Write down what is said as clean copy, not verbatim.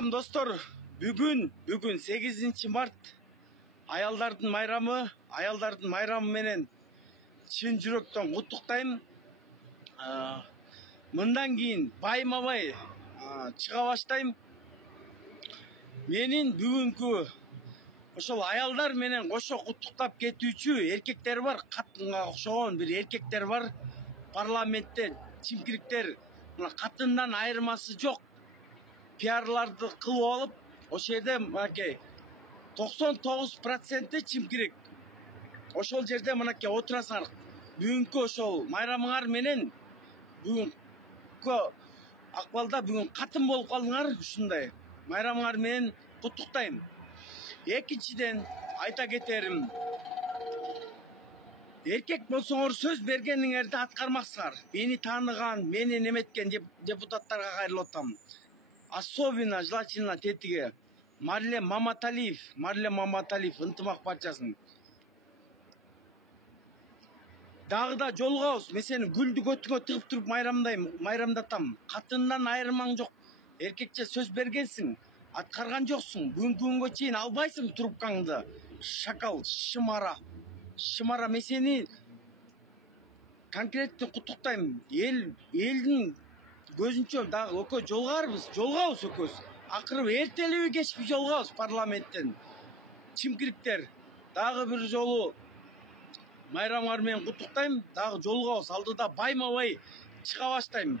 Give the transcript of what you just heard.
Салам достор, бүгүн 8 март аялдардын майрамы менен чын жүрөктөн куттуктайм. Мындан кийин байма-бай чыга баштайм. Менин бүгүнкү ошол аялдар менен кошо куттуктап кетүүчү эркектер бар, катынга окшогон бир эркектер бар. Парламентте чимкириктер катындан айырмасы жок. Пиарларды кылып алып, ошол жерде 99% чимкирик. Ошол жерде мынакей отурасыңар. Бүгүнкү ошол майрамыңар менен бүгүнкү акыбалда бүгүн катын болуп калдыңар. Ушундай майрамыңар менен куттуктайм. Экинчиден айта кетерим, эркек болсоңор сөз бергениңерди аткармаксыңар. Мени тааныган, мени неметкен депутаттарга кайрылып атам. Особенно желательно тетиги Марлен Маматалиев, ынтымак партиясынын. Дагы да жолугабыз. Мен сени гүлдү көтүңө тыгып туруп майрамдатам. Катындан айырмаң жок. Эркекче сөз бергенсиң, аткарган жоксуң. Бүгүнкү күнгө чейин албайсың трубкаңды. Шакал, шымара. Мен сени конкретно куттуктайм. Элдин көзүнчө дагы экөө жолугабыз экөөбүз. Акыры эртелеби кечпи жолугабыз парламенттен. Чимкириктер дагы бир жолу майрамыңар менен куттуктайм. Дагы жолугабыз. Алдыда байма-бай чыга баштайм.